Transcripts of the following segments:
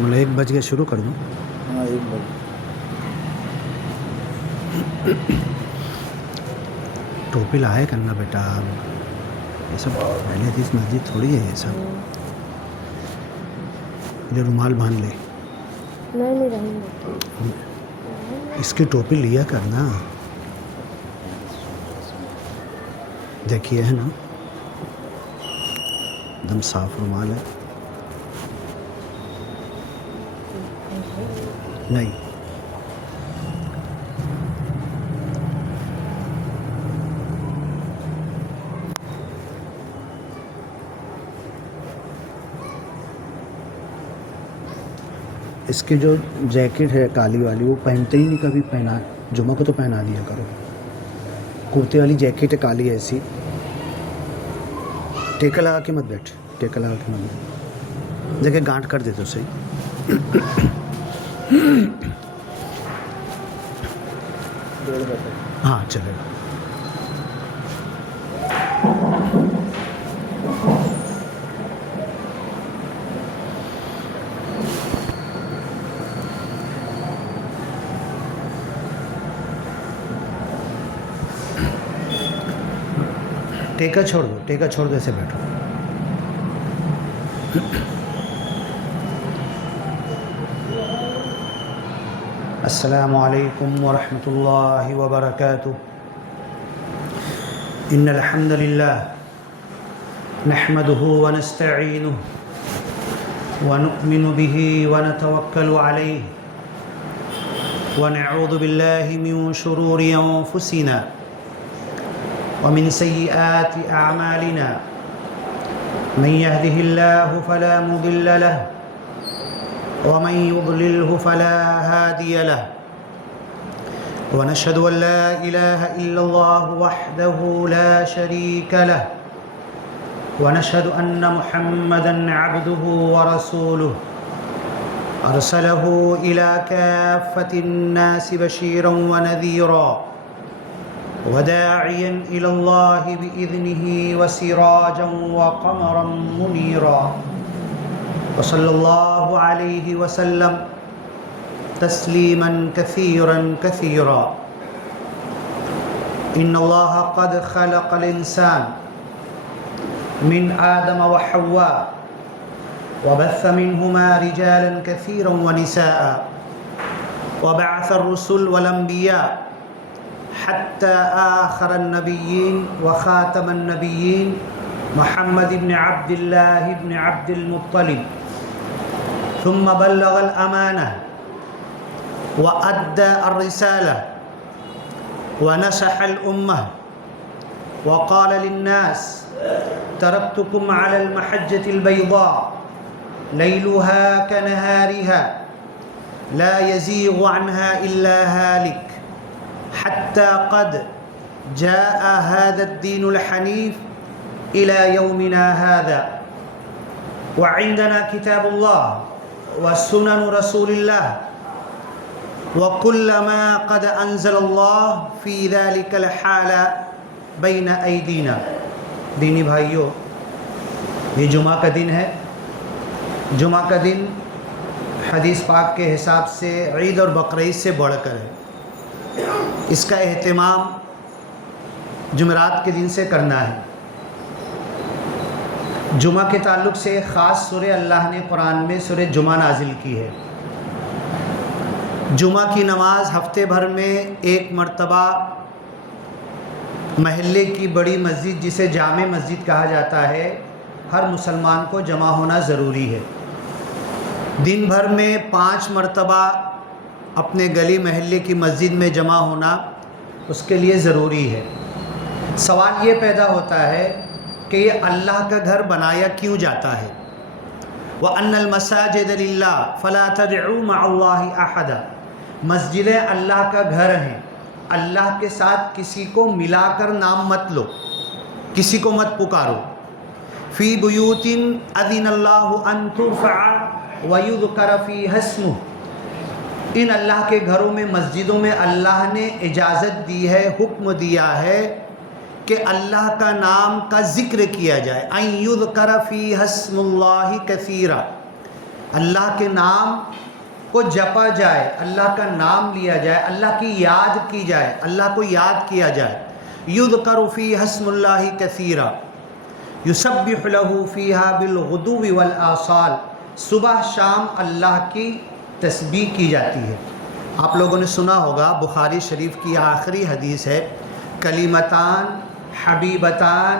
مطلب 1 بج گیا، شروع کر دوں؟ ہاں 1 بجے. ٹوپی لائے کرنا بیٹا، یہ سب اہل حدیث مسجد تھوڑی ہے یہ سب. یہ رومال باندھ لے. نہیں رہیں گے. اس کی ٹوپی لیا کرنا. دیکھیے ہے نا، ایک دم صاف رومال ہے. نہیں اس کی جو جیکٹ ہے کالی والی وہ پہنتے ہی نہیں کبھی. پہنا جمعہ کو تو پہنا دیا کرو. کرتے والی جیکٹ ہے کالی ایسی. ٹیکا لگا کے مت بیٹھ، ٹیکا لگا کے مت بیٹھ. دیکھے گانٹ کر دے تو صحیح. ہاں چلے گا. ٹیکا چھوڑ دو، ٹیکا چھوڑ دو، ایسے بیٹھو. السلام علیکم ورحمۃ اللہ وبرکاتہ. ان الحمد للہ نحمده ونستعینه ونؤمن به ونتوکل علیہ ونعوذ باللہ من شرور انفسنا ومن سيئات أعمالنا. من يهده الله فلا مضل له ومن يضلله فلا هادي له. ونشهد أن لا إله إلا الله وحده لا شريك له. ونشهد أن محمدا عبده ورسوله أرسله إلى كافة الناس بشيرا ونذيرا وداعيا إلى الله بإذنه وسراجا وقمرا منيرا. وصلى الله عليه وسلم تسليما كثيرا كثيرا. إن الله قد خلق الإنسان من آدم وحواء وبث منهما رجالا كثيرا ونساء وبعث الرسل والأنبياء حتى آخر النبيين وخاتم النبيين محمد بن عبد الله بن عبد المطلب. ثم بلغ الأمانة وأدى الرسالة ونصح الأمة وقال للناس تركتكم على المحجة البيضاء ليلها كنهارها لا يزيغ عنها إلا هالك حتى قد جاء هذا الدين الحنيف إلى يومنا هذا. وعندنا كتاب الله وسنن رسول الله وكل ما قد أنزل الله في ذلك الحال بين أيدينا. دینی بھائیوں، یہ جمعہ کا دن ہے. جمعہ کا دن حدیث پاک کے حساب سے عید اور بقرعید سے بڑھ کر ہے. اس کا اہتمام جمعرات کے دن سے کرنا ہے. جمعہ کے تعلق سے ایک خاص سورہ اللہ نے قرآن میں سورہ جمعہ نازل کی ہے. جمعہ کی نماز ہفتے بھر میں 1 مرتبہ محلے کی بڑی مسجد جسے جامع مسجد کہا جاتا ہے، ہر مسلمان کو جمع ہونا ضروری ہے. دن بھر میں 5 مرتبہ اپنے گلی محلے کی مسجد میں جمع ہونا اس کے لیے ضروری ہے. سوال یہ پیدا ہوتا ہے کہ یہ اللہ کا گھر بنایا کیوں جاتا ہے؟ وَأَنَّ الْمَسَاجِدَ لِلَّهِ فَلَا تَدْعُوا مَعَ اللَّهِ أَحَدًا. مسجدیں اللہ کا گھر ہیں، اللہ کے ساتھ کسی کو ملا کر نام مت لو، کسی کو مت پکارو. فِي بُيُوتٍ أَذِنَ اللَّهُ أَن تُرْفَعَ وَيُذْكَرَ فِيهَا اسْمُهُ. ان اللہ کے گھروں میں، مسجدوں میں اللہ نے اجازت دی ہے، حکم دیا ہے کہ اللہ کا نام کا ذکر کیا جائے. ان یذکر فیہا اسم اللہ کثیرا، اللہ کے نام کو جپا جائے، اللہ کا نام لیا جائے، اللہ کی یاد کی جائے، اللہ کو یاد کیا جائے۔ یذکر فیہا اسم اللہ کثیرا یسبح لہ فیہا بالغدو والآصال، صبح شام اللہ کی تسبیح کی جاتی ہے۔ آپ لوگوں نے سنا ہوگا بخاری شریف کی آخری حدیث ہے، کلمتان حبیبتان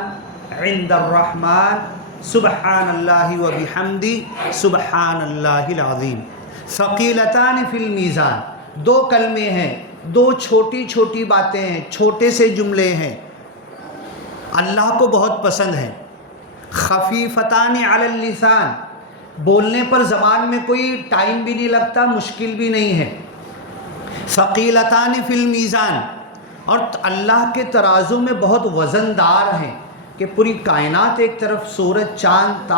عند الرحمن سبحان اللہ و بحمدی سبحان اللہ العظیم، ثقیلتان فی المیزان، دو کلمے ہیں، دو چھوٹی چھوٹی باتیں ہیں، چھوٹے سے جملے ہیں، اللہ کو بہت پسند ہیں۔ خفیفتان علی اللسان، بولنے پر زبان میں کوئی ٹائم بھی نہیں لگتا، مشکل بھی نہیں ہے۔ ثقیلتان فی المیزان، اور اللہ کے ترازو میں بہت وزن دار ہیں کہ پوری کائنات ایک طرف، سورج چاند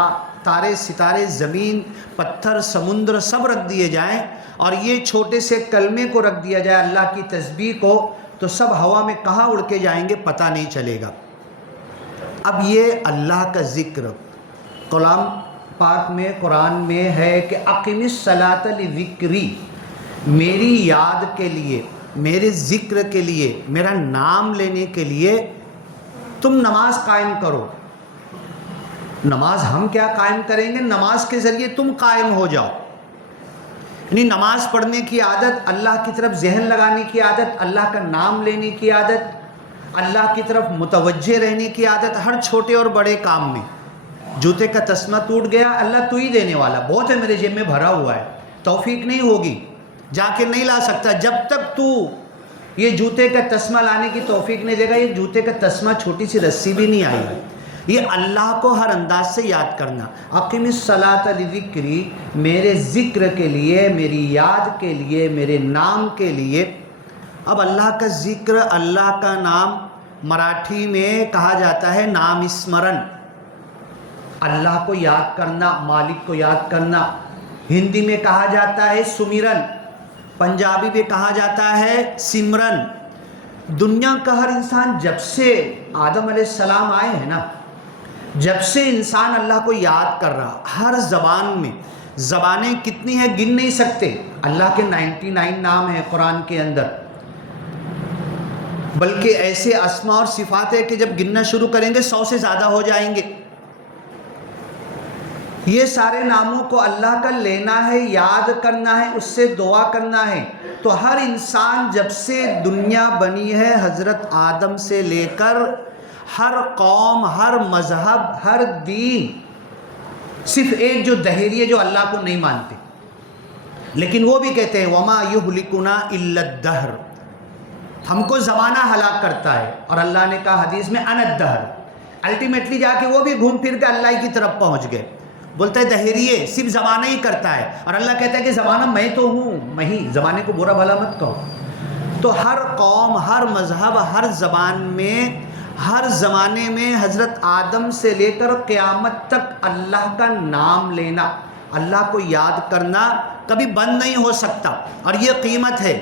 تارے ستارے زمین پتھر سمندر سب رکھ دیے جائیں اور یہ چھوٹے سے کلمے کو رکھ دیا جائے اللہ کی تسبیح کو، تو سب ہوا میں کہاں اڑ کے جائیں گے پتہ نہیں چلے گا۔ اب یہ اللہ کا ذکر کلام پاک میں قرآن میں ہے کہ اقم الصلاۃ لذکری، میری یاد کے لیے، میرے ذکر کے لیے، میرا نام لینے کے لیے تم نماز قائم کرو۔ نماز ہم کیا قائم کریں گے، نماز کے ذریعے تم قائم ہو جاؤ۔ یعنی نماز پڑھنے کی عادت، اللہ کی طرف ذہن لگانے کی عادت، اللہ کا نام لینے کی عادت، اللہ کی طرف متوجہ رہنے کی عادت، ہر چھوٹے اور بڑے کام میں۔ جوتے کا تسمہ ٹوٹ گیا، اللہ تو ہی دینے والا، بہت ہے میرے جیب میں بھرا ہوا ہے، توفیق نہیں ہوگی، جا کے نہیں لا سکتا جب تک تو یہ جوتے کا تسمہ لانے کی توفیق نہیں دے گا۔ یہ جوتے کا تسمہ چھوٹی سی رسی بھی نہیں آئی ہے۔ یہ اللہ کو ہر انداز سے یاد کرنا۔ اقم الصلاۃ لذکری، میرے ذکر کے لیے، میری یاد کے لیے، میرے نام کے لیے۔ اب اللہ کا ذکر، اللہ کا نام مراٹھی میں کہا جاتا ہے نام اسمرن، اللہ کو یاد کرنا، مالک کو یاد کرنا۔ ہندی میں کہا جاتا ہے سمیرن، پنجابی میں کہا جاتا ہے سمرن۔ دنیا کا ہر انسان جب سے آدم علیہ السلام آئے ہیں نا، جب سے انسان اللہ کو یاد کر رہا، ہر زبان میں، زبانیں کتنی ہیں گن نہیں سکتے، اللہ کے 99 نام ہیں قرآن کے اندر، بلکہ ایسے اسماء اور صفات ہے کہ جب گننا شروع کریں گے 100 سے زیادہ ہو جائیں گے۔ یہ سارے ناموں کو اللہ کا لینا ہے، یاد کرنا ہے، اس سے دعا کرنا ہے۔ تو ہر انسان جب سے دنیا بنی ہے، حضرت آدم سے لے کر ہر قوم، ہر مذہب، ہر دین، صرف ایک جو دہریے جو اللہ کو نہیں مانتے، لیکن وہ بھی کہتے ہیں وَمَا يُهْلِكُنَا إِلَّا الدَّهْرُ، ہم کو زمانہ ہلاک کرتا ہے۔ اور اللہ نے کہا حدیث میں اَنَا الدَّهْرُ، الٹیمیٹلی جا کے وہ بھی گھوم پھر کے اللہ کی طرف پہنچ گئے۔ بولتا ہے دہریے صرف زمانہ ہی کرتا ہے، اور اللہ کہتا ہے کہ زمانہ میں تو ہوں، میں ہی، زمانے کو برا بھلا مت کہو۔ تو ہر قوم، ہر مذہب، ہر زبان میں، ہر زمانے میں حضرت آدم سے لے کر قیامت تک اللہ کا نام لینا، اللہ کو یاد کرنا کبھی بند نہیں ہو سکتا۔ اور یہ قیمت ہے،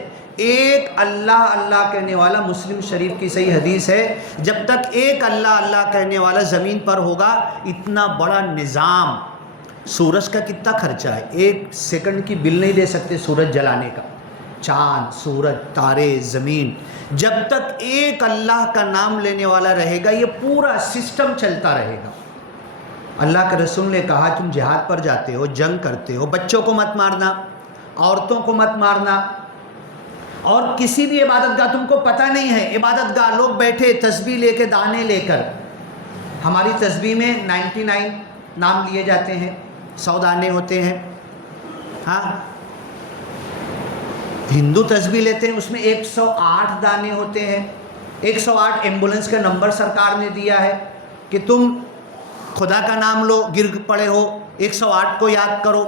ایک اللہ اللہ کہنے والا، مسلم شریف کی صحیح حدیث ہے، جب تک ایک اللہ اللہ کہنے والا زمین پر ہوگا، اتنا بڑا نظام، سورج کا کتنا خرچہ ہے، 1 سیکنڈ کی بل نہیں دے سکتے سورج جلانے کا، چاند، سورج، تارے، زمین، جب تک ایک اللہ کا نام لینے والا رہے گا یہ پورا سسٹم چلتا رہے گا۔ اللہ کے رسول نے کہا تم جہاد پر جاتے ہو، جنگ کرتے ہو، بچوں کو مت مارنا، عورتوں کو مت مارنا، اور کسی بھی عبادت گاہ تم کو پتہ نہیں ہے، عبادت گاہ لوگ بیٹھے تسبیح لے کے، دانے لے کر، ہماری تسبیح میں 99 نام لیے جاتے ہیں، 100 دانے ہوتے ہیں، ہاں ہندو تسبیح لیتے ہیں اس میں 108 دانے ہوتے ہیں۔ 108 ایمبولنس کا نمبر سرکار نے دیا ہے کہ تم خدا کا نام لو، گر پڑے ہو 108 کو یاد کرو۔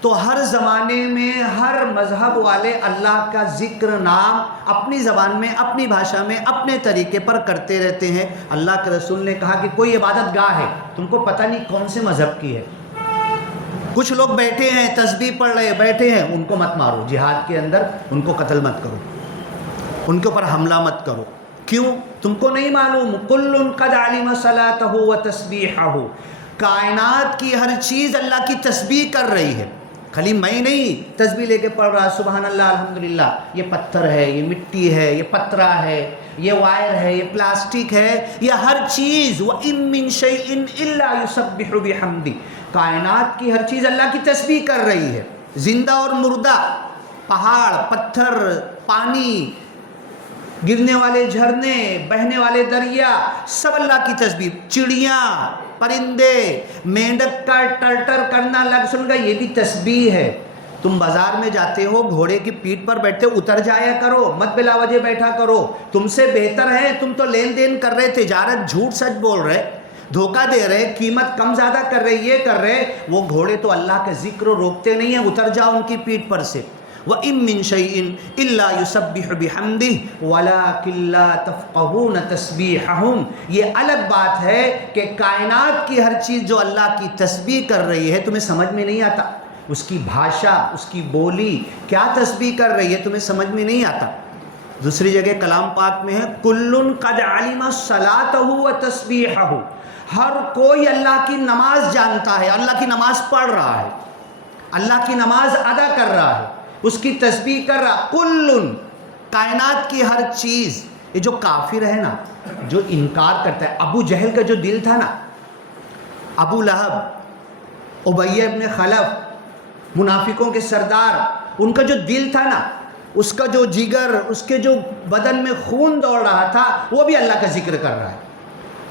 تو ہر زمانے میں ہر مذہب والے اللہ کا ذکر، نام اپنی زبان میں، اپنی بھاشا میں، اپنے طریقے پر کرتے رہتے ہیں۔ اللہ کے رسول نے کہا کہ کوئی عبادت گاہ ہے، تم کو پتہ نہیں کون سے مذہب کی ہے، کچھ لوگ بیٹھے ہیں تسبیح پڑھ رہے بیٹھے ہیں، ان کو مت مارو، جہاد کے اندر ان کو قتل مت کرو، ان کے اوپر حملہ مت کرو۔ کیوں؟ تم کو نہیں معلوم، کل قد علم صلاتہ و تسبیحہ، کائنات کی ہر چیز اللہ کی تسبیح کر رہی ہے۔ خالی میں نہیں تسبیح لے کے پڑھ رہا سبحان اللہ الحمدللہ، یہ پتھر ہے، یہ مٹی ہے، یہ پترا ہے، یہ وائر ہے، یہ پلاسٹک ہے، یہ ہر چیز وَإِن مِّن شَيْءٍ إِلَّا يُسَبِّحُ بِحَمْدِهِ، کائنات کی ہر چیز اللہ کی تسبیح کر رہی ہے، زندہ اور مردہ، پہاڑ، پتھر، پانی، گرنے والے جھرنے، بہنے والے دریا، سب اللہ کی تسبیح، چڑیاں، پرندے، مینڈک کا ٹرٹر کرنا لگ سن کا یہ بھی تسبیح ہے۔ تم بازار میں جاتے ہو، گھوڑے کی پیٹھ پر بیٹھتے ہو، اتر جایا کرو، مت بلا وجہ بیٹھا کرو، تم سے بہتر ہے، تم تو لین دین کر رہے، تجارت جھوٹ سچ بول رہے، دھوکہ دے رہے، قیمت کم زیادہ کر رہے، یہ کر رہے، وہ گھوڑے تو اللہ کے ذکر روکتے نہیں ہیں، اتر جاؤ ان کی پیٹھ پر سے۔ وَإِن مِّن شَيْءٍ إِلَّا يُسَبِّحُ بِحَمْدِهِ وَلَٰكِن لَّا تَفْقَهُونَ تَسْبِيحَهُمْ، یہ الگ بات ہے کہ کائنات کی ہر چیز جو اللہ کی تسبیح کر رہی ہے تمہیں سمجھ میں نہیں آتا، اس کی بھاشا، اس کی بولی کیا تسبیح کر رہی ہے تمہیں سمجھ میں نہیں آتا۔ دوسری جگہ کلام پاک میں ہے کُلٌّ قَدْ عَلِمَ صَلَاتَهُ وَتَسْبِيحَهُ، ہر کوئی اللہ کی نماز جانتا ہے، اللہ کی نماز پڑھ رہا ہے، اللہ کی نماز ادا کر رہا ہے، اس کی تسبیح کر رہا، کلن، کائنات کی ہر چیز۔ یہ جو کافر ہے نا، جو انکار کرتا ہے، ابو جہل کا جو دل تھا نا، ابو لہب، ابی ابن خلف، منافقوں کے سردار، ان کا جو دل تھا نا، اس کا جو جگر، اس کے جو بدن میں خون دوڑ رہا تھا، وہ بھی اللہ کا ذکر کر رہا ہے۔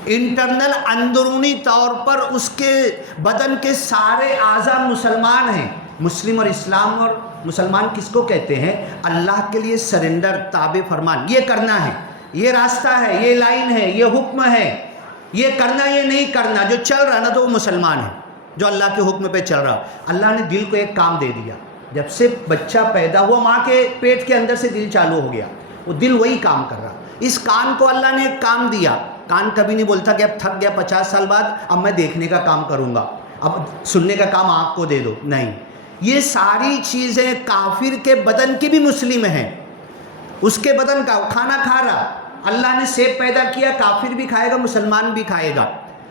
انٹرنل اندرونی طور پر اس کے بدن کے سارے اعضاء مسلمان ہیں۔ مسلم اور اسلام اور مسلمان کس کو کہتے ہیں؟ اللہ کے لیے سرنڈر، تابع فرمان، یہ کرنا ہے، یہ راستہ ہے، یہ لائن ہے، یہ حکم ہے، یہ کرنا، یہ نہیں کرنا، جو چل رہا نا تو وہ مسلمان ہے، جو اللہ کے حکم پہ چل رہا۔ اللہ نے دل کو ایک کام دے دیا، جب سے بچہ پیدا ہوا ماں کے پیٹ کے اندر سے دل چالو ہو گیا، وہ دل وہی کام کر رہا۔ اس کان کو اللہ نے ایک کام دیا، کان کبھی نہیں بولتا کہ اب تھک گیا 50 سال بعد، اب میں دیکھنے کا کام کروں گا، اب سننے کا کام آنکھ کو دے دو، نہیں۔ یہ ساری چیزیں کافر کے بدن کی بھی مسلم ہیں، اس کے بدن کا کھانا کھا رہا، اللہ نے سیب پیدا کیا، کافر بھی کھائے گا، مسلمان بھی کھائے گا،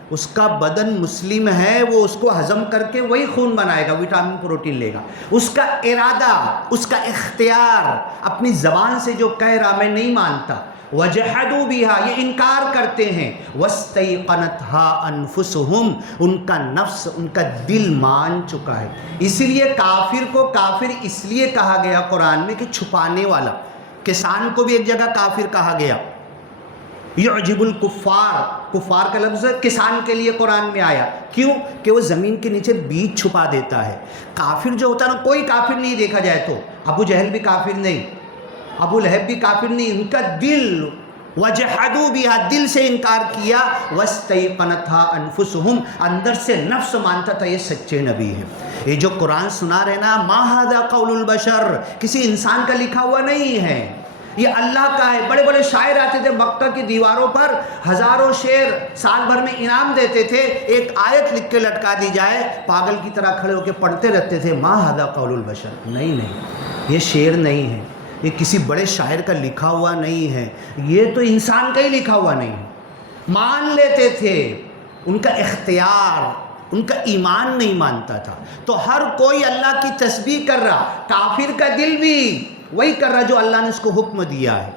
اس کا بدن مسلم ہے، وہ اس کو ہضم کر کے وہی خون بنائے گا، وٹامن پروٹین لے گا، اس کا ارادہ، اس کا اختیار، اپنی زبان سے جو کہہ رہا میں نہیں مانتا، وَجَحَدُوا بِهَا، یہ انکار کرتے ہیں، وَاسْتَيْقَنَتْهَا أَنفُسُهُمْ، ان کا نفس، ان کا دل مان چکا ہے۔ اسی لیے کافر کو کافر اس لیے کہا گیا قرآن میں کہ چھپانے والا، کسان کو بھی ایک جگہ کافر کہا گیا، یعجب الکفار، کفار کا لفظ کسان کے لیے قرآن میں آیا، کیوں؟ کہ وہ زمین کے نیچے بیج چھپا دیتا ہے۔ کافر جو ہوتا ہے نا، کوئی کافر نہیں دیکھا جائے تو، ابو جہل بھی کافر نہیں، ابو لہب بھی کافر نہیں، ان کا دل، وجحدوا بها، دل سے انکار کیا، واستيقنتها انفسهم، اندر سے نفس مانتا تھا یہ سچے نبی ہیں۔ یہ جو قرآن سنا رہے نا، ما ھذا قول البشر، کسی انسان کا لکھا ہوا نہیں ہے، یہ اللہ کا ہے۔ بڑے بڑے شاعر آتے تھے مکہ کی دیواروں پر، ہزاروں شعر سال بھر میں انعام دیتے تھے، ایک آیت لکھ کے لٹکا دی جائے، پاگل کی طرح کھڑے ہو کے پڑھتے رہتے تھے، ما ھذا قول البشر، نہیں نہیں، یہ شعر نہیں ہے، یہ کسی بڑے شاعر کا لکھا ہوا نہیں ہے، یہ تو انسان کا ہی لکھا ہوا نہیں ہے۔ مان لیتے تھے، ان کا اختیار، ان کا ایمان نہیں مانتا تھا۔ تو ہر کوئی اللہ کی تسبیح کر رہا، کافر کا دل بھی وہی کر رہا جو اللہ نے اس کو حکم دیا ہے،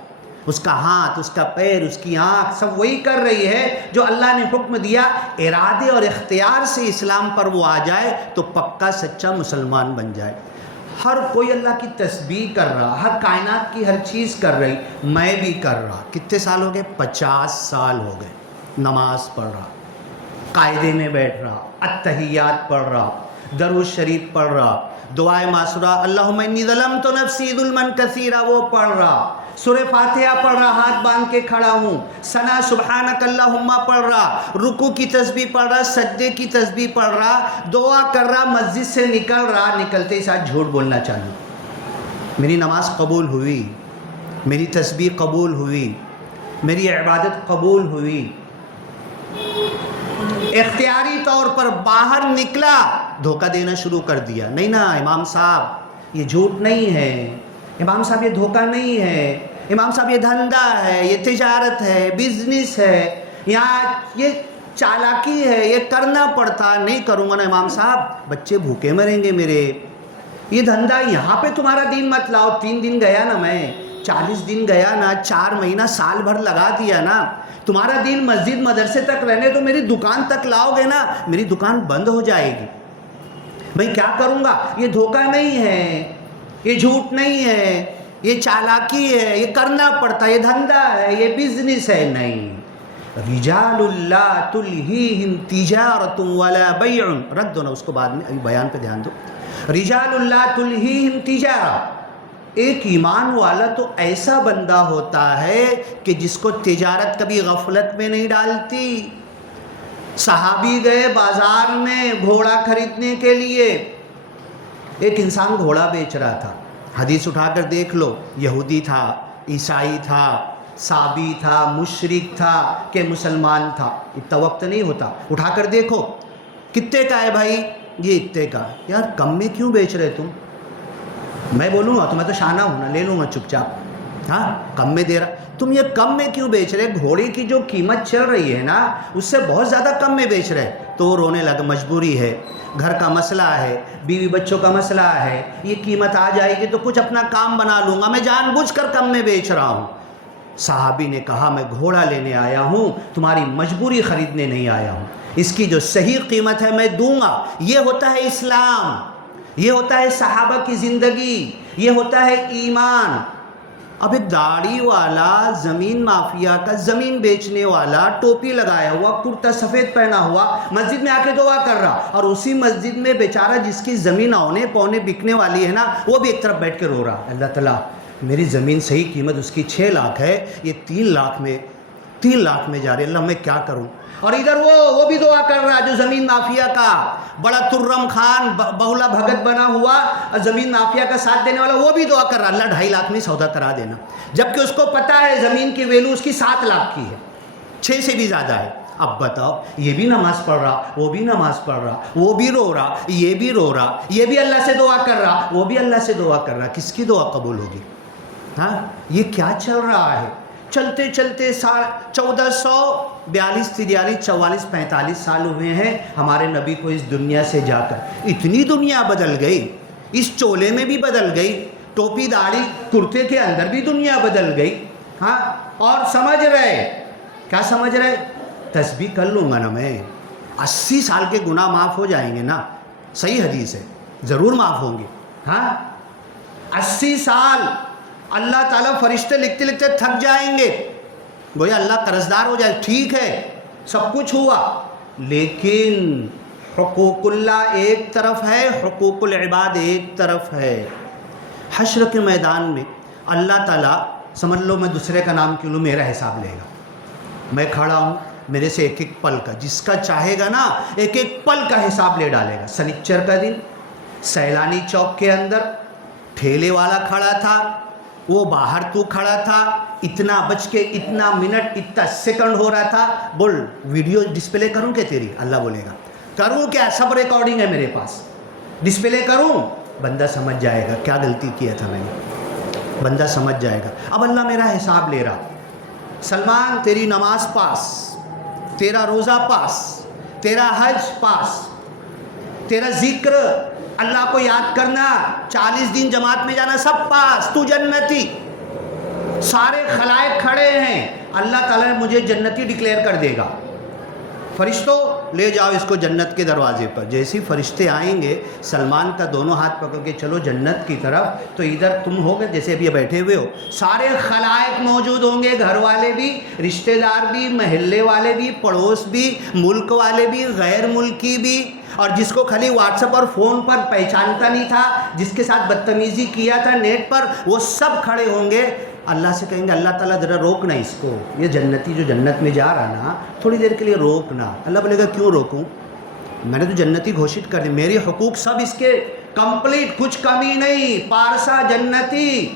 اس کا ہاتھ، اس کا پیر، اس کی آنکھ، سب وہی کر رہی ہے جو اللہ نے حکم دیا۔ ارادے اور اختیار سے اسلام پر وہ آ جائے تو پکا سچا مسلمان بن جائے۔ ہر کوئی اللہ کی تسبیح کر رہا، ہر کائنات کی ہر چیز کر رہی، میں بھی کر رہا۔ کتنے سال ہو گئے؟ 50 سال ہو گئے۔ نماز پڑھ رہا، قاعدے میں بیٹھ رہا، التحیات پڑھ رہا، درود شریف پڑھ رہا، دعائے معصورہ اللہم انی ظلمت نفسی ظلما کثیرا وہ پڑھ رہا، سورہ فاتحہ پڑھ رہا، ہاتھ باندھ کے کھڑا ہوں، ثنا سبحانک اللہم پڑھ رہا، رکوع کی تسبیح پڑھ رہا، سجدے کی تسبیح پڑھ رہا، دعا کر رہا، مسجد سے نکل رہا، نکلتے ہی ساتھ جھوٹ بولنا چالو۔ میری نماز قبول ہوئی، میری تسبیح قبول ہوئی، میری عبادت قبول ہوئی، اختیاری طور پر باہر نکلا، دھوکہ دینا شروع کر دیا۔ نہیں نا امام صاحب، یہ جھوٹ نہیں ہے، امام صاحب یہ دھوکہ نہیں ہے، امام صاحب یہ دھندا ہے، یہ تجارت ہے، بزنس ہے، یہاں یہ چالاکی ہے، یہ کرنا پڑتا، نہیں کروں گا نا امام صاحب، بچے بھوکے مریں گے میرے، یہ دھندا یہاں پہ تمہارا دین مت لاؤ. 3 دن گیا نا میں, 40 دن گیا نا, 4 مہینہ سال بھر لگا دیا نا. تمہارا دین مسجد مدرسے تک رہنے تو میری دکان تک لاؤ گے نا, میری دکان بند ہو جائے گی. بھئی کیا کروں گا؟ یہ دھوکہ نہیں ہے, یہ جھوٹ نہیں ہے, یہ چالاکی ہے, یہ کرنا پڑتا ہے, یہ دھندا ہے, یہ بزنس ہے. نہیں. رجال لا تلہیہم تجارت ولا بیع. رکھ دو نا اس کو بعد میں, ابھی بیان پہ دھیان دو. رجال لا تلہیہم تجارت. ایک ایمان والا تو ایسا بندہ ہوتا ہے کہ جس کو تجارت کبھی غفلت میں نہیں ڈالتی. صحابی گئے بازار میں گھوڑا خریدنے کے لیے. ایک انسان گھوڑا بیچ رہا تھا. حدیث اٹھا کر دیکھ لو, یہودی تھا, عیسائی تھا, صابی تھا, مشرک تھا کہ مسلمان تھا, اتنا وقت نہیں ہوتا. اٹھا کر دیکھو کتنے کا ہے بھائی, یہ اتنے کا. یار کم میں کیوں بیچ رہے تم؟ میں بولوں گا تو میں تو شانہ ہوں نا, لے لوں گا چپ چاپ. ہاں کم میں دے رہا, تم یہ کم میں کیوں بیچ رہے؟ گھوڑے کی جو قیمت چل رہی ہے نا اس سے بہت زیادہ کم میں بیچ رہے. تو وہ رونے لگا, مجبوری ہے, گھر کا مسئلہ ہے, بیوی بچوں کا مسئلہ ہے, یہ قیمت آ جائے گی تو کچھ اپنا کام بنا لوں گا, میں جان بوجھ کر کم میں بیچ رہا ہوں. صحابی نے کہا میں گھوڑا لینے آیا ہوں, تمہاری مجبوری خریدنے نہیں آیا ہوں, اس کی جو صحیح قیمت ہے میں دوں گا. یہ ہوتا ہے اسلام, یہ ہوتا ہے صحابہ کی زندگی, یہ ہوتا ہے ایمان. اب ایک داڑھی والا زمین مافیا کا, زمین بیچنے والا, ٹوپی لگایا ہوا, کرتا سفید پہنا ہوا, مسجد میں آ کے دعا کر رہا, اور اسی مسجد میں بیچارہ جس کی زمین اونے پونے بکنے والی ہے نا وہ بھی ایک طرف بیٹھ کے رو رہا, اللہ تعالیٰ میری زمین صحیح قیمت اس کی 6 لاکھ ہے, یہ 3 لاکھ میں جا رہی, اللہ میں کیا کروں. اور ادھر وہ بھی دعا کر رہا جو زمین مافیا کا بڑا ترم خان بہلا بھگت بنا ہوا, زمین مافیا کا ساتھ دینے والا, وہ بھی دعا کر رہا, اللہ 2.5 لاکھ میں سودا کرا دینا. جبکہ اس کو پتا ہے زمین کی ویلو اس کی 7 لاکھ کی ہے, 6 سے بھی زیادہ ہے. اب بتاؤ, یہ بھی نماز پڑھ رہا, وہ بھی نماز پڑھ رہا, وہ بھی رو رہا, یہ بھی رو رہا, یہ بھی اللہ سے دعا کر رہا, وہ بھی اللہ سے دعا کر رہا, کس کی دعا قبول ہوگی؟ ہاں یہ کیا چل رہا ہے؟ چلتے چلتے 1442 43 44 45 سال ہوئے ہیں ہمارے نبی کو اس دنیا سے جا کر. اتنی دنیا بدل گئی, اس چولے میں بھی بدل گئی, ٹوپی داڑھی کرتے کے اندر بھی دنیا بدل گئی. ہاں اور سمجھ رہے, کیا سمجھ رہے؟ تسبیح کر لوں گا نا میں, 80 سال کے گناہ معاف ہو جائیں گے نا. صحیح حدیث ہے, ضرور معاف ہوں گے. ہاں 80 سال اللہ تعالیٰ فرشتے لکھتے لکھتے تھک جائیں گے, گویا اللہ قرضدار ہو جائے. ٹھیک ہے سب کچھ ہوا, لیکن حقوق اللہ ایک طرف ہے, حقوق العباد ایک طرف ہے. حشر کے میدان میں اللہ تعالیٰ, سمجھ لو میں دوسرے کا نام کیوں لوں, میرا حساب لے گا. میں کھڑا ہوں, میرے سے ایک ایک پل کا, جس کا چاہے گا نا ایک ایک پل کا حساب لے ڈالے گا. سنیچر کا دن سیلانی چوک کے اندر ٹھیلے والا کھڑا تھا, وہ باہر تو کھڑا تھا, اتنا بج کے اتنا منٹ اتنا سیکنڈ ہو رہا تھا, بول ویڈیو ڈسپلے کروں کہ تیری؟ اللہ بولے گا کروں کیا, سب ریکارڈنگ ہے میرے پاس, ڈسپلے کروں؟ بندہ سمجھ جائے گا کیا غلطی کیا تھا میں نے, بندہ سمجھ جائے گا. اب اللہ میرا حساب لے رہا. سلمان تیری نماز پاس, تیرا روزہ پاس, تیرا حج پاس, تیرا ذکر اللہ کو یاد کرنا, 40 دن جماعت میں جانا, سب پاس, تو جنتی. سارے خلائق کھڑے ہیں, اللہ تعالیٰ نے مجھے جنتی ڈکلیئر کر دے گا. فرشتوں لے جاؤ اس کو جنت کے دروازے پر. جیسے فرشتے آئیں گے, سلمان کا دونوں ہاتھ پکڑ کے چلو جنت کی طرف, تو ادھر تم ہوگے جیسے ابھی بیٹھے ہوئے ہو, سارے خلائق موجود ہوں گے, گھر والے بھی, رشتہ دار بھی, محلے والے بھی, پڑوس بھی, ملک والے بھی, غیر ملکی بھی, اور جس کو خالی واٹس ایپ اور فون پر پہچانتا نہیں تھا, جس کے ساتھ بدتمیزی کیا تھا نیٹ پر, وہ سب کھڑے ہوں گے. اللہ سے کہیں گے اللہ تعالیٰ ذرا روکنا اس کو, یہ جنتی جو جنت میں جا رہا نا تھوڑی دیر کے لیے روکنا. اللہ بولے گا کیوں روکوں, میں نے تو جنتی گھوشت کر دی, میری حقوق سب اس کے کمپلیٹ, کچھ کمی نہیں, پارسا جنتی.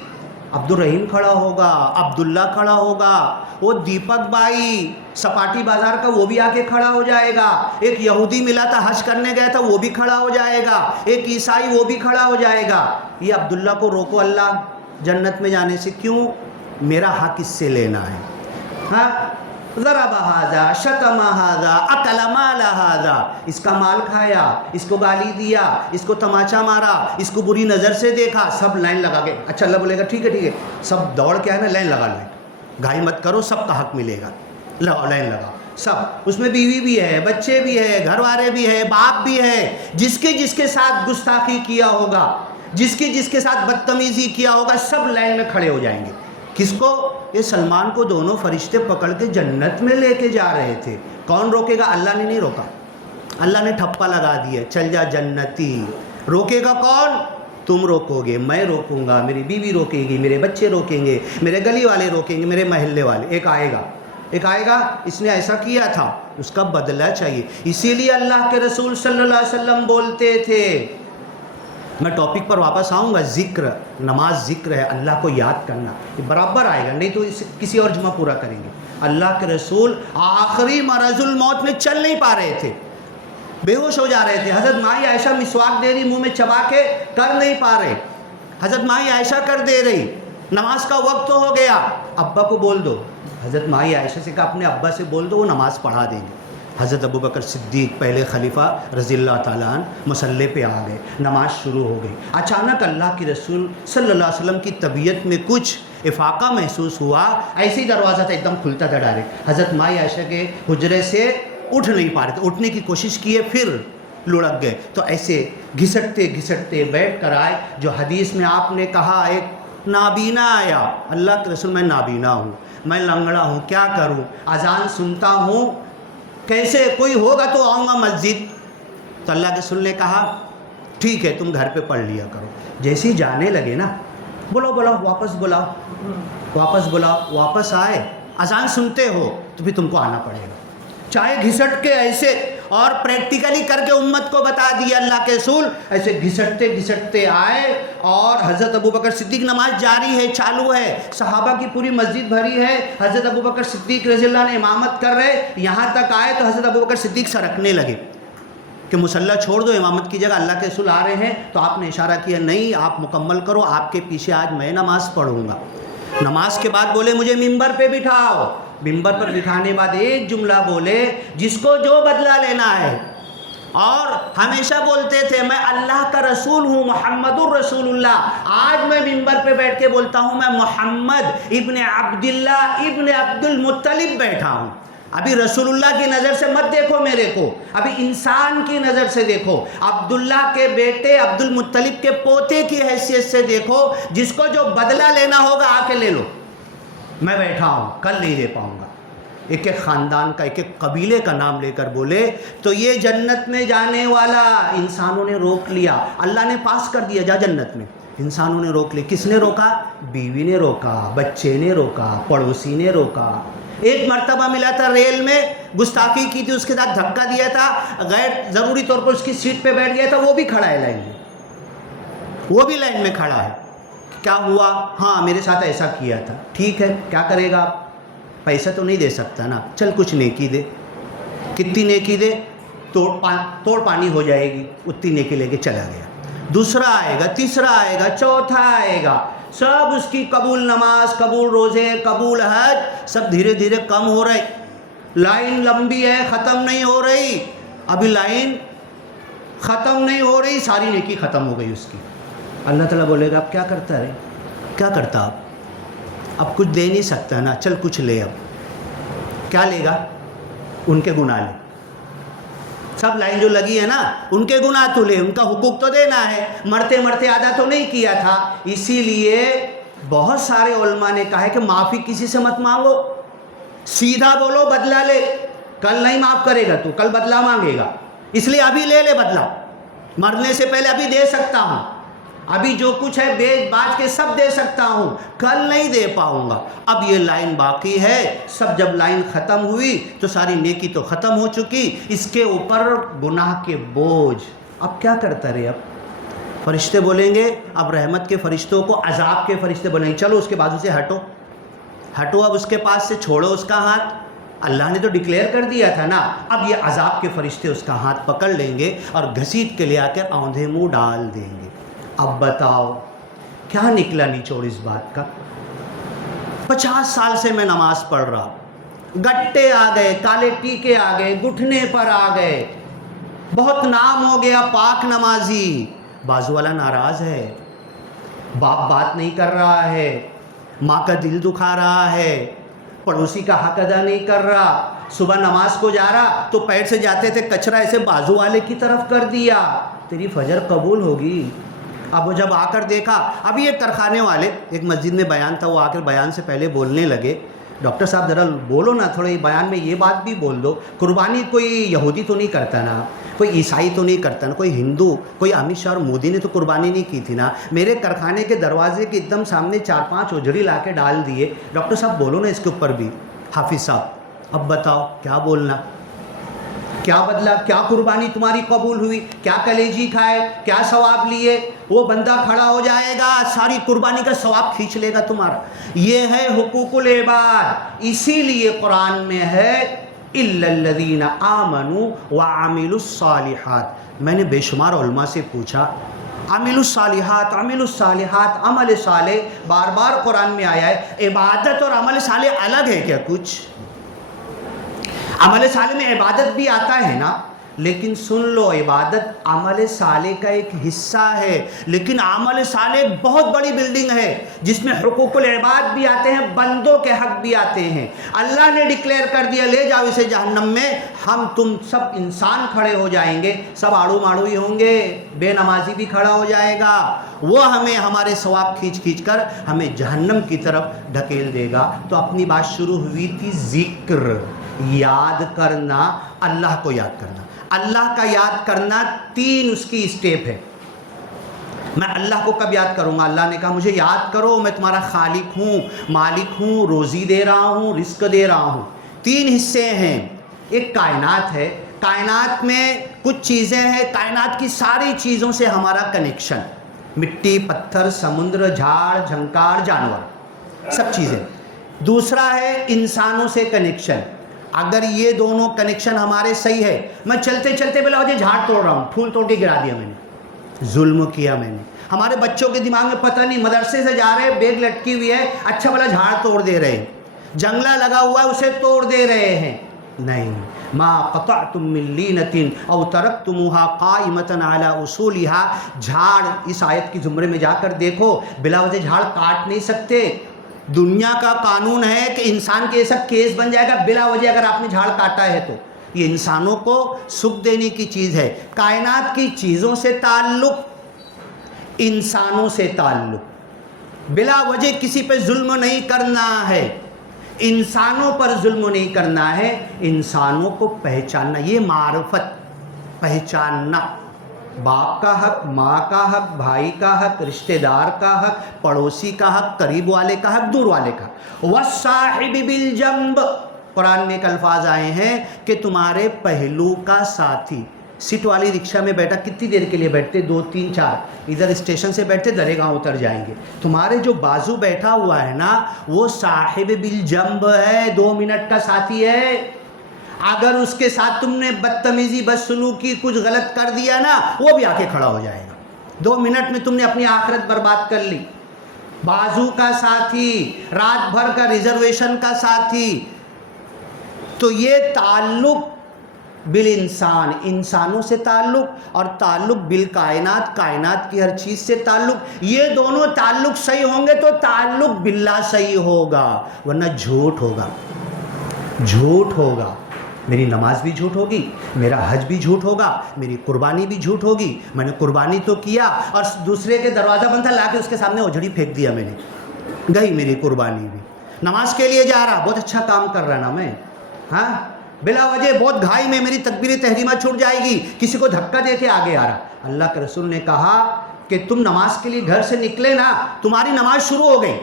عبد الرحیم کھڑا ہوگا, عبداللہ کھڑا ہوگا, وہ دیپک بائی سپاٹی بازار کا وہ بھی آ کے کھڑا ہو جائے گا, ایک یہودی ملا تھا حج کرنے گیا تھا وہ بھی کھڑا ہو جائے گا, ایک عیسائی وہ بھی کھڑا ہو جائے گا. یہ عبداللہ کو روکو اللہ جنت میں جانے سے, کیوں؟ میرا حق اس سے لینا ہے. ہاں ضرب ھذا شتم ھذا اکل مال ھذا، اس کا مال کھایا، اس کو گالی دیا، اس کو تماچا مارا، اس کو بری نظر سے دیکھا، سب لائن لگا کے. اچھا اللہ بولے گا ٹھیک ہے سب دوڑ کے آئے نا، لائن لگا لیں، گھائی مت کرو، سب کا حق ملے گا، لگاؤ لائن لگاؤ. سب اس میں بیوی بھی ہے، بچے بھی ہے، گھر والے بھی ہے، باپ بھی ہے. جس کے ساتھ گستاخی کیا ہوگا، جس کے ساتھ بدتمیزی کیا ہوگا، سب لائن میں کھڑے ہو جائیں گے. کس کو؟ یہ سلمان کو دونوں فرشتے پکڑ کے جنت میں لے کے جا رہے تھے. کون روکے گا؟ اللہ نے نہیں روکا، اللہ نے ٹھپا لگا دیا، چل جا جنتی. روکے گا کون؟ تم روکو گے، میں روکوں گا، میری بیوی روکے گی، میرے بچے روکیں گے، میرے گلی والے روکیں گے، میرے محلے والے. ایک آئے گا اس نے ایسا کیا تھا، اس کا بدلہ چاہیے. اسی لیے اللہ کے رسول صلی اللہ علیہ وسلم بولتے تھے، میں ٹاپک پر واپس آؤں گا، ذکر، نماز ذکر ہے، اللہ کو یاد کرنا، یہ برابر آئے گا، نہیں تو کسی اور جمعہ پورا کریں گے. اللہ کے رسول آخری مرض الموت میں چل نہیں پا رہے تھے، بے ہوش ہو جا رہے تھے. حضرت مائی عائشہ مسواک دے رہی، منہ میں چبا کے کر نہیں پا رہے. حضرت مائی عائشہ کر دے رہی، نماز کا وقت تو ہو گیا، ابا کو بول دو. حضرت مائی عائشہ سے کہا اپنے ابا سے بول دو، وہ نماز پڑھا دیں گے. حضرت ابوبکر صدیق پہلے خلیفہ رضی اللہ تعالیٰ عنہ مصلی پہ آ گئے، نماز شروع ہو گئی. اچانک اللہ کے رسول صلی اللہ علیہ وسلم کی طبیعت میں کچھ افاقہ محسوس ہوا. ایسے ہی دروازہ تھا، ایک دم کھلتا تھا ڈائریکٹ. حضرت مائی عائشہ کے حجرے سے اٹھ نہیں پا رہے تھے، اٹھنے کی کوشش کیے، پھر لڑک گئے. تو ایسے گھسٹتے بیٹھ کر آئے. جو حدیث میں آپ نے کہا ایک نابینا آیا، اللہ کے رسول میں نابینا ہوں، میں لنگڑا ہوں، کیا کروں؟ اذان سنتا ہوں، کیسے؟ کوئی ہوگا تو آؤں گا مسجد. تو اللہ کے رسول نے کہا ٹھیک ہے تم گھر پہ پڑھ لیا کرو. جیسے ہی جانے لگے نا، بلاؤ واپس بلاؤ، واپس آئے. اذان سنتے ہو تو پھر تم کو آنا پڑے گا، چاہے گھسٹ کے ایسے. اور پریکٹیکلی کر کے امت کو بتا دیا اللہ کے رسول. ایسے گھسٹتے آئے، اور حضرت ابوبکر صدیق، نماز جاری ہے، چالو ہے، صحابہ کی پوری مسجد بھری ہے، حضرت ابوبکر صدیق رضی اللہ نے امامت کر رہے. یہاں تک آئے تو حضرت ابوبکر صدیق سرکنے لگے کہ مصلی چھوڑ دو، امامت کی جگہ اللہ کے رسول آ رہے ہیں. تو آپ نے اشارہ کیا نہیں، آپ مکمل کرو، آپ کے پیچھے آج میں نماز پڑھوں گا. نماز کے بعد بولے مجھے ممبر پہ بٹھاؤ. ممبر پر بٹھانے بعد ایک جملہ بولے، جس کو جو بدلہ لینا ہے. اور ہمیشہ بولتے تھے میں اللہ کا رسول ہوں، محمد الرسول اللہ. آج میں ممبر پہ بیٹھ کے بولتا ہوں میں محمد ابن عبداللہ ابن عبد المطلب بیٹھا ہوں. ابھی رسول اللہ کی نظر سے مت دیکھو میرے کو، ابھی انسان کی نظر سے دیکھو، عبداللہ کے بیٹے عبد المطلب کے پوتے کی حیثیت سے دیکھو. جس کو جو بدلہ لینا ہوگا آ کے لے لو، میں بیٹھا ہوں، کل نہیں دے پاؤں گا. ایک ایک خاندان کا، ایک ایک قبیلے کا نام لے کر بولے. تو یہ جنت میں جانے والا انسانوں نے روک لیا، اللہ نے پاس کر دیا جا جنت میں. انسانوں نے روک لیا. کس نے روکا؟ بیوی نے روکا، بچے نے روکا، پڑوسی نے روکا. ایک مرتبہ ملا تھا ریل میں، گستاخی کی تھی، اس کے ساتھ دھکا دیا تھا، غیر ضروری طور پر اس کی سیٹ پہ بیٹھ گیا تھا، وہ بھی کھڑا ہے لائن میں، وہ بھی لائن میں کھڑا ہے. کیا ہوا؟ ہاں میرے ساتھ ایسا کیا تھا. ٹھیک ہے کیا کرے گا؟ پیسہ تو نہیں دے سکتا نا، چل کچھ نیکی دے. کتنی نیکی دے؟ توڑ پانی ہو جائے گی، اتنی نیکی لے کے چلا گیا. دوسرا آئے گا، تیسرا آئے گا، چوتھا آئے گا، سب اس کی قبول نماز، قبول روزے، قبول حج، سب دھیرے دھیرے کم ہو رہے. لائن لمبی ہے، ختم نہیں ہو رہی. ابھی لائن ختم نہیں ہو رہی، ساری نیکی ختم ہو گئی اس کی. اللہ تعالیٰ بولے گا اب کیا کرتا ہے؟ کیا کرتا اب کچھ دے نہیں سکتا نا، چل کچھ لے. اب کیا لے گا؟ ان کے گناہ لے. سب لائن جو لگی ہے نا، ان کے گناہ تو لے، ان کا حقوق تو دینا ہے. مرتے آدھا تو نہیں کیا تھا. اسی لیے بہت سارے علماء نے کہا ہے کہ معافی کسی سے مت مانگو، سیدھا بولو بدلہ لے. کل نہیں معاف کرے گا تو کل بدلہ مانگے گا، اس لیے ابھی لے لے بدلہ. مرنے سے پہلے ابھی دے سکتا ہوں، ابھی جو کچھ ہے بیچ باچ کے سب دے سکتا ہوں، کل نہیں دے پاؤں گا. اب یہ لائن باقی ہے. سب جب لائن ختم ہوئی تو ساری نیکی تو ختم ہو چکی، اس کے اوپر گناہ کے بوجھ. اب کیا کرتا رہے؟ اب فرشتے بولیں گے، اب رحمت کے فرشتوں کو عذاب کے فرشتے بولیں گے چلو اس کے بازو سے ہٹو، اب اس کے پاس سے چھوڑو اس کا ہاتھ. اللہ نے تو ڈکلیئر کر دیا تھا نا. اب یہ عذاب کے فرشتے اس کا ہاتھ پکڑ لیں گے اور گھسیٹ کے لے آ کر آندھے منہ ڈال دیں گے. اب بتاؤ کیا نکلا نچوڑ اس بات کا؟ 50 سال سے میں نماز پڑھ رہا، گٹے آ گئے, کالے ٹیکے آ گئے, گھٹنے پر آ گئے, بہت نام ہو گیا پاک نمازی. بازو والا ناراض ہے, باپ بات نہیں کر رہا ہے, ماں کا دل دکھا رہا ہے, پڑوسی کا حق ادا نہیں کر رہا, صبح نماز کو جا رہا تو پیر سے جاتے تھے کچرا ایسے بازو والے کی طرف کر دیا, تیری فجر قبول ہوگی. اب وہ جب آ کر دیکھا, ابھی ایک کارخانے والے, ایک مسجد میں بیان تھا, وہ آ کر بیان سے پہلے بولنے لگے, ڈاکٹر صاحب ذرا بولو نا تھوڑا, بیان میں یہ بات بھی بول دو, قربانی کوئی یہودی تو نہیں کرتا نا, کوئی عیسائی تو نہیں کرتا نا, کوئی ہندو, کوئی امت شاہ اور مودی نے تو قربانی نہیں کی تھی نا, میرے کارخانے کے دروازے کے ایک دم سامنے 4-5 اجڑی لا کے ڈال دیے, ڈاکٹر صاحب بولو نا اس کے اوپر بھی. حافظ صاحب اب بتاؤ کیا بولنا, کیا بدلا, کیا قربانی تمہاری قبول ہوئی, کیا کلیجی کھائے, کیا ثواب لیے؟ وہ بندہ کھڑا ہو جائے گا, ساری قربانی کا ثواب کھینچ لے گا تمہارا. یہ ہے حقوق العباد. اسی لیے قرآن میں ہے الا الذین آمنوا وعملوا الصالحات. میں نے بے شمار علماء سے پوچھا, عمل الصالحات, عمل الصالحات, عمل صالح بار بار قرآن میں آیا ہے, عبادت اور عمل صالح الگ ہے کیا کچھ؟ عمل صالح میں عبادت بھی آتا ہے نا, لیکن سن لو, عبادت عمل صالح کا ایک حصہ ہے, لیکن عمل صالح بہت بڑی بلڈنگ ہے جس میں حقوق العباد بھی آتے ہیں, بندوں کے حق بھی آتے ہیں. اللہ نے ڈکلیئر کر دیا لے جاؤ اسے جہنم میں, ہم تم سب انسان کھڑے ہو جائیں گے, سب آڑو ماڑو ہی ہوں گے, بے نمازی بھی کھڑا ہو جائے گا, وہ ہمیں ہمارے ثواب کھینچ کھینچ کر ہمیں جہنم کی طرف ڈھکیل دے گا. تو اپنی بات شروع ہوئی تھی ذکر, یاد کرنا, اللہ کو یاد کرنا. اللہ کا یاد کرنا 3 اس کی اسٹیپ ہے. میں اللہ کو کب یاد کروں گا؟ اللہ نے کہا مجھے یاد کرو, میں تمہارا خالق ہوں, مالک ہوں, روزی دے رہا ہوں, رزق دے رہا ہوں. 3 حصے ہیں. ایک کائنات ہے, کائنات میں کچھ چیزیں ہیں, کائنات کی ساری چیزوں سے ہمارا کنیکشن, مٹی, پتھر, سمندر, جھاڑ جھنکار, جانور, سب چیزیں. دوسرا ہے انسانوں سے کنیکشن. اگر یہ دونوں کنیکشن ہمارے صحیح ہے, میں چلتے چلتے بلا وجہ جھاڑ توڑ رہا ہوں, پھول توڑ کے گرا دیا میں نے, ظلم کیا میں نے. ہمارے بچوں کے دماغ میں پتہ نہیں, مدرسے سے جا رہے, بیگ لٹکی ہوئی ہے, اچھا بلا جھاڑ توڑ دے رہے ہیں, جنگلہ لگا ہوا ہے اسے توڑ دے رہے ہیں. نہیں, ما قطعتم من لینۃ او ترکتموها قائمۃ علی اصولها. جھاڑ اس آیت کی زمرے میں جا کر دیکھو, بلا وجہ جھاڑ کاٹ نہیں سکتے. دنیا کا قانون ہے کہ انسان کے ایسا کیس بن جائے گا بلا وجہ اگر آپ نے جھاڑ کاٹا ہے تو. یہ انسانوں کو سکھ دینے کی چیز ہے. کائنات کی چیزوں سے تعلق, انسانوں سے تعلق, بلا وجہ کسی پہ ظلم نہیں کرنا ہے, انسانوں پر ظلم نہیں کرنا ہے, انسانوں کو پہچاننا. یہ معرفت, پہچاننا. باپ کا حق, ماں کا حق, بھائی کا حق, رشتہ دار کا حق, پڑوسی کا حق, قریب والے کا حق, دور والے کا. والصاحب بالجنب, قرآن میں ایک الفاظ آئے ہیں کہ تمہارے پہلو کا ساتھی. سیٹ والی رکشہ میں بیٹھا, کتنی دیر کے لیے بیٹھتے؟ 2 3 4, ادھر اسٹیشن سے بیٹھتے درگاہ اتر جائیں گے. تمہارے جو بازو بیٹھا ہوا ہے نا, وہ صاحب بالجنب ہے, 2 منٹ کا ساتھی ہے. اگر اس کے ساتھ تم نے بدتمیزی, بدسلوکی, کچھ غلط کر دیا نا, وہ بھی آ کے کھڑا ہو جائے گا. 2 منٹ میں تم نے اپنی آخرت برباد کر لی. بازو کا ساتھی, رات بھر کا ریزرویشن کا ساتھی. تو یہ تعلق بالانسان, انسانوں سے تعلق, اور تعلق بالکائنات, کائنات کی ہر چیز سے تعلق. یہ دونوں تعلق صحیح ہوں گے تو تعلق باللہ صحیح ہوگا, ورنہ جھوٹ ہوگا, جھوٹ ہوگا. میری نماز بھی جھوٹ ہوگی, میرا حج بھی جھوٹ ہوگا, میری قربانی بھی جھوٹ ہوگی. میں نے قربانی تو کیا اور دوسرے کے دروازہ بند تھا, لا کے اس کے سامنے اجڑی پھینک دیا میں نے, گئی میری قربانی بھی. نماز کے لیے جا رہا, بہت اچھا کام کر رہا نا میں, ہاں, بلا وجہ بہت گھائی میں میری تکبیر تحریمہ چھوٹ جائے گی, کسی کو دھکا دے کے آگے آ رہا. اللہ کے رسول نے کہا کہ تم نماز کے لیے گھر سے نکلے نا, تمہاری نماز شروع ہو گئی,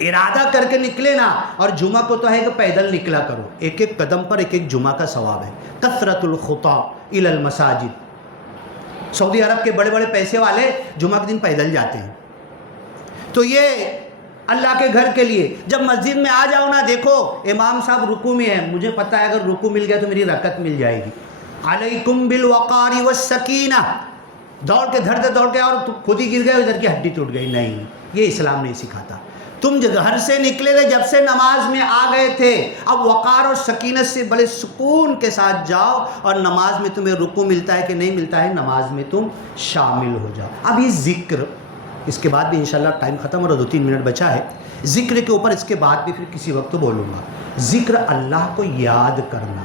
ارادہ کر کے نکلے نا. اور جمعہ کو تو ہے کہ پیدل نکلا کرو, ایک ایک قدم پر ایک ایک جمعہ کا ثواب ہے. کثرت الخطا الی المساجد. سعودی عرب کے بڑے بڑے پیسے والے جمعہ کے دن پیدل جاتے ہیں. تو یہ اللہ کے گھر کے لیے. جب مسجد میں آ جاؤ نا, دیکھو امام صاحب رکوع میں ہیں, مجھے پتہ ہے اگر رکوع مل گیا تو میری رکعت مل جائے گی. علیکم بالوقار والسکینہ. دوڑ کے دھڑتے دوڑ کے اور خود ہی گر گئے, ادھر کی ہڈی ٹوٹ گئی. نہیں, یہ اسلام نہیں سکھاتا. تم گھر سے نکلے تھے جب سے نماز میں آ گئے تھے، اب وقار اور سکینت سے بڑے سکون کے ساتھ جاؤ، اور نماز میں تمہیں رکوع ملتا ہے کہ نہیں ملتا ہے، نماز میں تم شامل ہو جاؤ۔ اب یہ ذکر، اس کے بعد بھی انشاءاللہ ٹائم ختم اور 2-3 منٹ بچا ہے، ذکر کے اوپر اس کے بعد بھی پھر کسی وقت بولوں گا۔ ذکر اللہ کو یاد کرنا،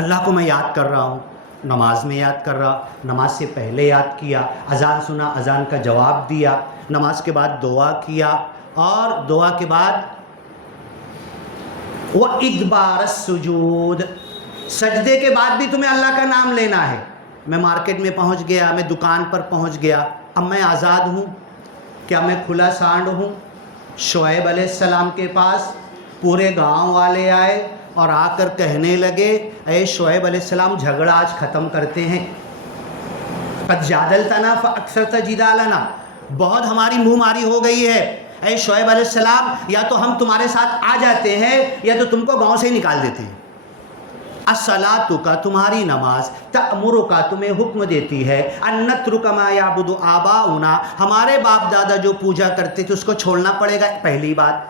اللہ کو میں یاد کر رہا ہوں، نماز میں یاد کر رہا، نماز سے پہلے یاد کیا، اذان سنا، اذان کا جواب دیا، نماز کے بعد دعا کیا، اور دعا کے بعد وَإِدْبَارَ السُّجُودِ، سجدے کے بعد بھی تمہیں اللہ کا نام لینا ہے۔ میں مارکیٹ میں پہنچ گیا، میں دکان پر پہنچ گیا، اب میں آزاد ہوں، کیا میں کھلا سانڈ ہوں؟ شعیب علیہ السلام کے پاس پورے گاؤں والے آئے اور آ کر کہنے لگے، اے شعیب علیہ السلام جھگڑا آج ختم کرتے ہیں، قد جادلتنا فاکثرت جدالنا، بہت ہماری منہ ماری ہو گئی ہے، اے شعیب علیہ السلام یا تو ہم تمہارے ساتھ آ جاتے ہیں یا تو تم کو گاؤں سے ہی نکال دیتے ہیں۔ الصلاۃ کا، تمہاری نماز، تأمر کا، تمہیں حکم دیتی ہے، ان نترک ما یعبد آباؤنا، ہمارے باپ دادا جو پوجا کرتے تھے اس کو چھوڑنا پڑے گا، پہلی بات۔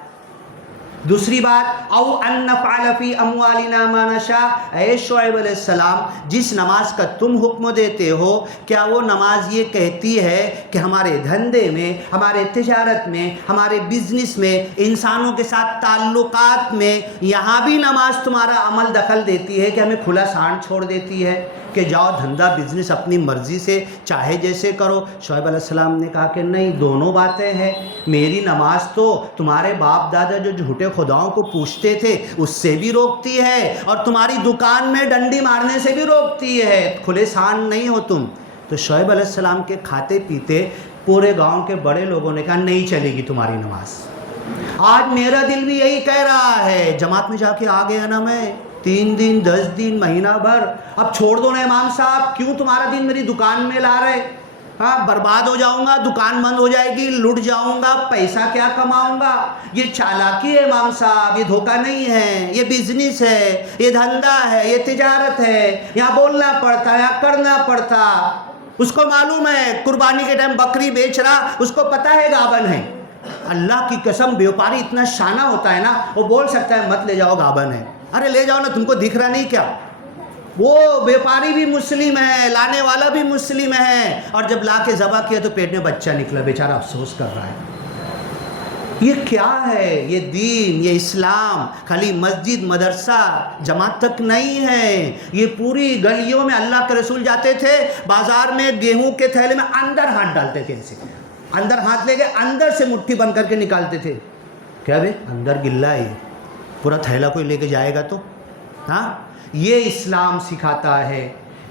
دوسری بات، او ان نفعل فی اموالنا ما نشاء، اے شعیب علیہ السلام جس نماز کا تم حکم دیتے ہو، کیا وہ نماز یہ کہتی ہے کہ ہمارے دھندے میں، ہمارے تجارت میں، ہمارے بزنس میں، انسانوں کے ساتھ تعلقات میں، یہاں بھی نماز تمہارا عمل دخل دیتی ہے کہ ہمیں کھلا سانڈ چھوڑ دیتی ہے کہ جاؤ دھندا بزنس اپنی مرضی سے چاہے جیسے کرو؟ شعیب علیہ السلام نے کہا کہ نہیں، دونوں باتیں ہیں، میری نماز تو تمہارے باپ دادا جو جھوٹے خداؤں کو پوچھتے تھے اس سے بھی روکتی ہے، اور تمہاری دکان میں ڈنڈی مارنے سے بھی روکتی ہے، کھلے سانڈ نہیں ہو تم۔ تو شعیب علیہ السلام کے کھاتے پیتے پورے گاؤں کے بڑے لوگوں نے کہا نہیں چلے گی تمہاری نماز۔ آج میرا دل بھی یہی کہہ رہا ہے، جماعت میں جا کے آ گیا نا میں، 3 دن 10 دن مہینہ بھر، اب چھوڑ دو نا امام صاحب، کیوں تمہارا دن میری دکان میں لا رہے؟ ہاں، برباد ہو جاؤں گا، دکان بند ہو جائے گی، لٹ جاؤں گا، پیسہ کیا کماؤں گا؟ یہ چالاکی ہے امام صاحب، یہ دھوکہ نہیں ہے، یہ بزنس ہے، یہ دھندا ہے، یہ تجارت ہے، یہاں بولنا پڑتا ہے، یہاں کرنا پڑتا۔ اس کو معلوم ہے قربانی کے ٹائم بکری بیچ رہا، اس کو پتہ ہے گابن ہے۔ اللہ کی قسم بیوپاری اتنا شانہ ہوتا ہے نا، وہ بول سکتا ہے مت لے جاؤ گابن ہے، ارے لے جاؤ نا، تم کو دکھ رہا نہیں کیا؟ وہ بیوپاری بھی مسلم ہے، لانے والا بھی مسلم ہے، اور جب لا کے ذبح کیا تو پیٹ میں بچہ نکلا، بیچارہ افسوس کر رہا ہے۔ یہ کیا ہے؟ یہ دین، یہ اسلام خالی مسجد مدرسہ جماعت تک نہیں ہے، یہ پوری گلیوں میں اللہ کے رسول جاتے تھے، بازار میں گیہوں کے تھیلے میں اندر ہاتھ ڈالتے تھے، ایسے اندر ہاتھ لے کے اندر سے مٹھی بند کر کے نکالتے تھے، کیا بھئی اندر گلا ہے، پورا تھیلا کوئی لے کے جائے گا تو؟ ہاں، یہ اسلام سکھاتا ہے،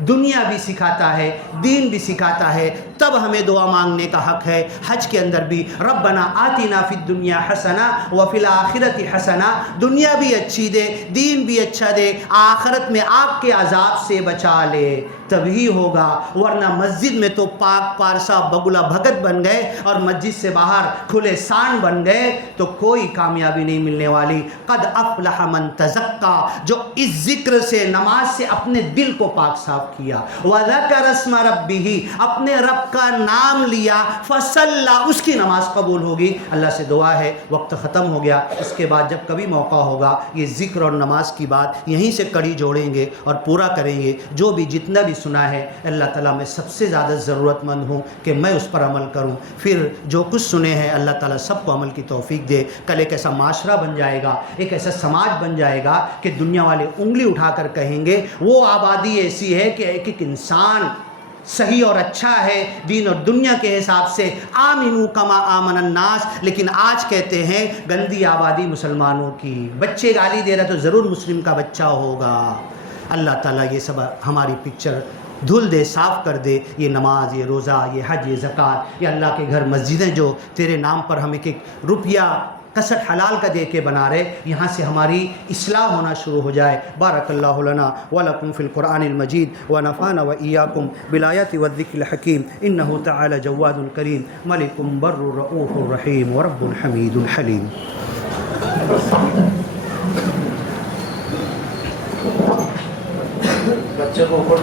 دنیا بھی سکھاتا ہے، دین بھی سکھاتا ہے، تب ہمیں دعا مانگنے کا حق ہے۔ حج کے اندر بھی ربنا آتنا فی الدنیا حسنہ وفی الآخرۃ حسنہ، دنیا بھی اچھی دے، دین بھی اچھا دے، آخرت میں آگ کے عذاب سے بچا لے، تبھی ہوگا، ورنہ مسجد میں تو پاک پارسا بگلا بھگت بن گئے اور مسجد سے باہر کھلے سانڈ بن گئے تو کوئی کامیابی نہیں ملنے والی۔ قد افلح من تزکا، جو اس ذکر سے، نماز سے اپنے دل کو پاک صاف کیا، وذکر اسم ربہ، اپنے رب کا نام لیا، فصلی، اس کی نماز قبول ہوگی۔ اللہ سے دعا ہے، وقت ختم ہو گیا، اس کے بعد جب کبھی موقع ہوگا یہ ذکر اور نماز کی بات یہیں سے کڑی جوڑیں گے اور پورا کریں گے۔ جو بھی جتنا بھی سنا ہے اللہ تعالیٰ میں سب سے زیادہ ضرورت مند ہوں کہ میں اس پر عمل کروں، پھر جو کچھ سنے ہیں اللہ تعالیٰ سب کو عمل کی توفیق دے۔ کل ایک ایسا معاشرہ بن جائے گا، ایک ایسا سماج بن جائے گا کہ دنیا والے انگلی اٹھا کر کہیں گے وہ آبادی ایسی ہے کہ ایک ایک انسان صحیح اور اچھا ہے دین اور دنیا کے حساب سے، آمنو کما آمن الناس، لیکن آج کہتے ہیں گندی آبادی مسلمانوں کی، بچے گالی دے رہا تو ضرور مسلم کا بچہ ہوگا۔ اللہ تعالیٰ یہ سب ہماری پکچر دھل دے، صاف کر دے۔ یہ نماز، یہ روزہ، یہ حج، یہ زکوٰۃ، یہ اللہ کے گھر مسجدیں جو تیرے نام پر ہم ایک ایک روپیہ کسٹ حلال کا دے کے بنا رہے، یہاں سے ہماری اصلاح ہونا شروع ہو جائے۔ بارک اللہ لنا ولکم فی القرآن المجید ونفعنا وإیاکم بالآیات والذکر الحکیم، انہ تعالی جواد کریم، ملک بر رؤوف رحیم ورب حمید حلیم۔ بچے کو اوپر